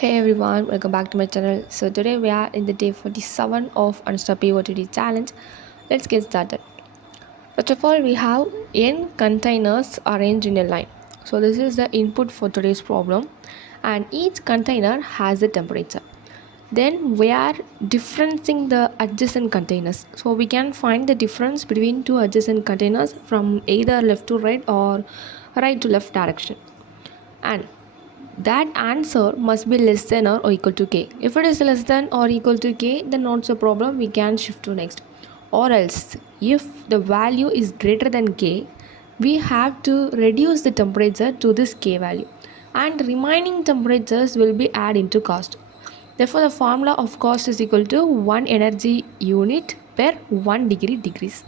Hey everyone, welcome back to my channel. So today we are in the day 47 of Unstop POTD challenge. Let's get started. First of all, we have n containers arranged in a line. So this is the input for today's problem, and each container has a temperature. Then we are differencing the adjacent containers. So we can find the difference between two adjacent containers from either left to right or right to left direction. And that answer must be less than or equal to k. If it is less than or equal to k, then not a problem, we can shift to next. Or else, if the value is greater than k, we have to reduce the temperature to this k value, and remaining temperatures will be added into cost. Therefore, the formula of cost is equal to 1 energy unit per 1 degree decrease.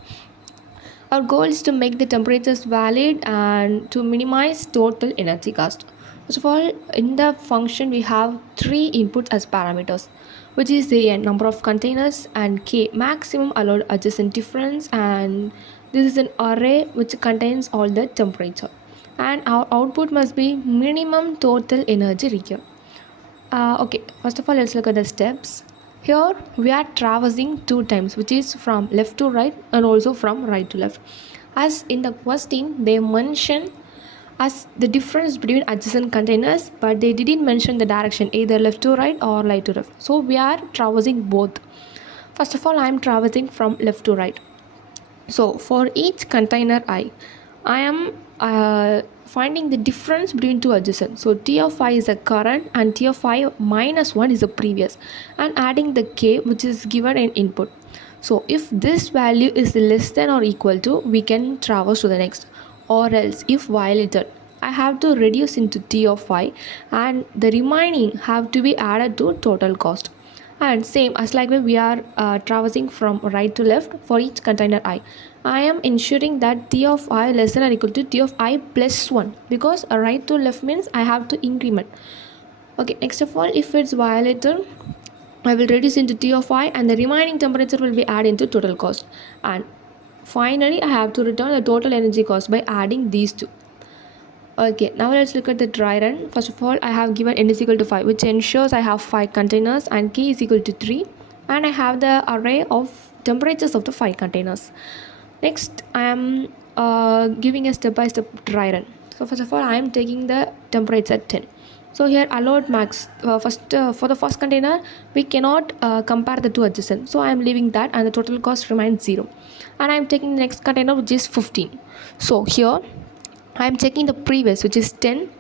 Our goal is to make the temperatures valid and to minimize total energy cost. First of all, in the function we have three inputs as parameters, which is the number of containers and k, maximum allowed adjacent difference, and this is an array which contains all the temperature, and our output must be minimum total energy required. Okay, first of all, let's look at the steps. Here we are traversing two times, which is from left to right and also from right to left. As in the question, they mention as the difference between adjacent containers, but they didn't mention the direction, either left to right or right to left. So we are traversing both. First of all, I am traversing from left to right. So for each container I am finding the difference between two adjacent. So T of I is the current and T of I minus 1 is the previous, and adding the K which is given in input. So if this value is less than or equal to, we can traverse to the next, or else if violated, I have to reduce into T of I, and the remaining have to be added to total cost. And same as like when we are traversing from right to left for each container I am ensuring that T of I less than or equal to T of I plus 1, because a right to left means I have to increment. Okay, next of all, if it's violated, I will reduce into T of I, and the remaining temperature will be added into total cost. And finally, I have to return the total energy cost by adding these two. Okay, now let's look at the dry run. First of all, I have given n is equal to 5, which ensures I have 5 containers, and k is equal to 3, and I have the array of temperatures of the 5 containers. Next, I am giving a step-by-step dry run. So first of all, I am taking the temperature at 10. So here allowed max, for the first container we cannot compare the two adjacent, so I am leaving that, and the total cost remains 0. And I am taking the next container, which is 15. So here I am checking the previous, which is 10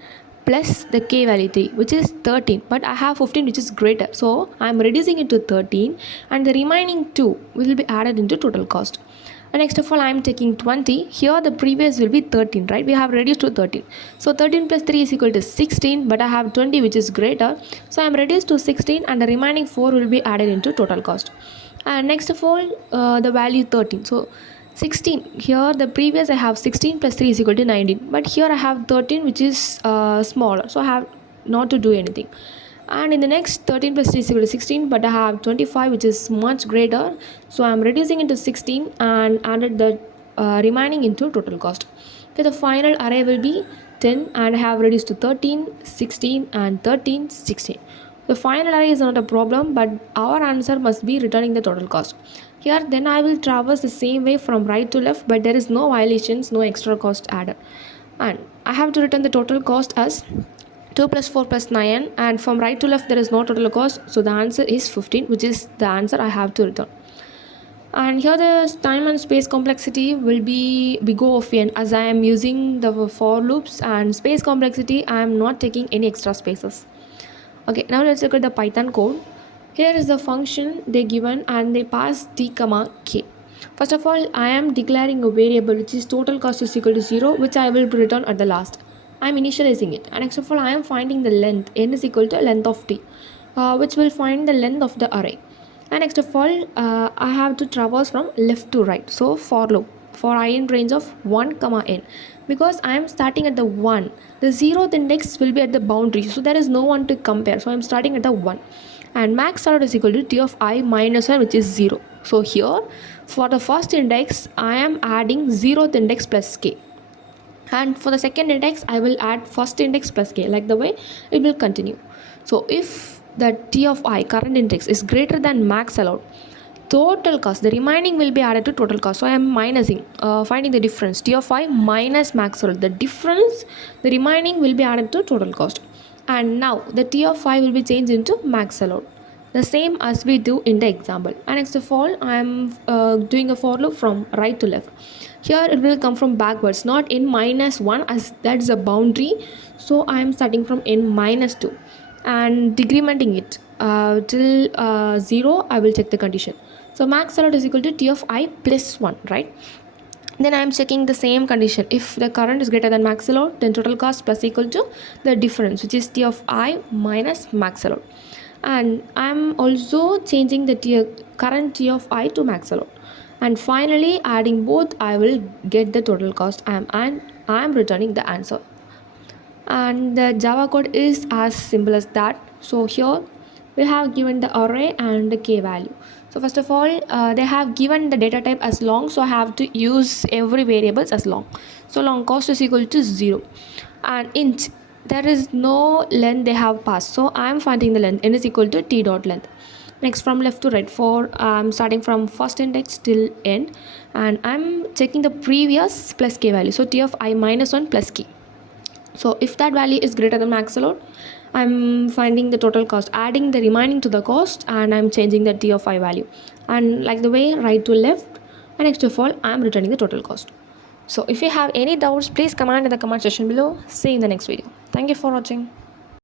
plus the k value 3, which is 13, but I have 15 which is greater, so I am reducing it to 13, and the remaining 2 will be added into total cost. And next of all, I am taking 20. Here the previous will be 13, right? We have reduced to 13. So 13 plus 3 is equal to 16, but I have 20 which is greater, so I am reduced to 16, and the remaining 4 will be added into total cost. And next of all, the value 13. So 16, here the previous I have 16 plus 3 is equal to 19, but here I have 13 which is smaller, so I have not to do anything. And in the next, 13 plus 3 is equal to 16, but I have 25 which is much greater, so I am reducing into 16 and added the remaining into total cost. Okay, the final array will be 10, and I have reduced to 13, 16 and 13, 16. The final array is not a problem, but our answer must be returning the total cost. Here then I will traverse the same way from right to left, but there is no violations, no extra cost added, and I have to return the total cost as 2 plus 4 plus 9, and from right to left there is no total cost, so the answer is 15, which is the answer I have to return. And here the time and space complexity will be big O of n, as I am using the for loops, and space complexity I am not taking any extra spaces. Okay, now let's look at the Python code. Here is the function they given, and they pass t comma k. First of all, I am declaring a variable which is total cost is equal to 0, which I will return at the last. I am initializing it, and next of all I am finding the length, n is equal to length of t, which will find the length of the array. And next of all, I have to traverse from left to right. So for loop for I in range of 1 comma n, because I am starting at the 1, the 0th index will be at the boundary, so there is no one to compare, so I am starting at the 1, and max allowed is equal to T of I minus 1, which is 0. So here for the first index I am adding 0th index plus k, and for the second index I will add first index plus k, like the way it will continue. So if the T of I current index is greater than max allowed, total cost, the remaining will be added to total cost. So I am minusing, finding the difference, T of I minus max allowed, the difference, the remaining will be added to total cost. And now the T of I will be changed into max allowed, the same as we do in the example. And next of all, I am doing a for loop from right to left. Here it will come from backwards, not n minus 1, as that's a boundary. So I am starting from n minus 2 and decrementing it till 0. I will check the condition. So max allowed is equal to T of I plus 1, right? Then I am checking the same condition. If the current is greater than max allowed, then total cost plus equal to the difference, which is T of I minus max allowed. And I am also changing the current T of I to max allowed. And finally, adding both, I will get the total cost. I am returning the answer. And the Java code is as simple as that. So here we have given the array and the k value. So first of all, they have given the data type as long, so I have to use every variables as long. So long cost is equal to 0, and int, there is no length they have passed, so I am finding the length, n is equal to t dot length. Next, from left to right, for starting from first index till end, and I'm checking the previous plus k value, so t of I minus 1 plus k. So if that value is greater than max allowed, I'm finding the total cost, adding the remaining to the cost, and I'm changing the T of I value. And like the way right to left, and next of all, I'm returning the total cost. So if you have any doubts, please comment in the comment section below. See you in the next video. Thank you for watching.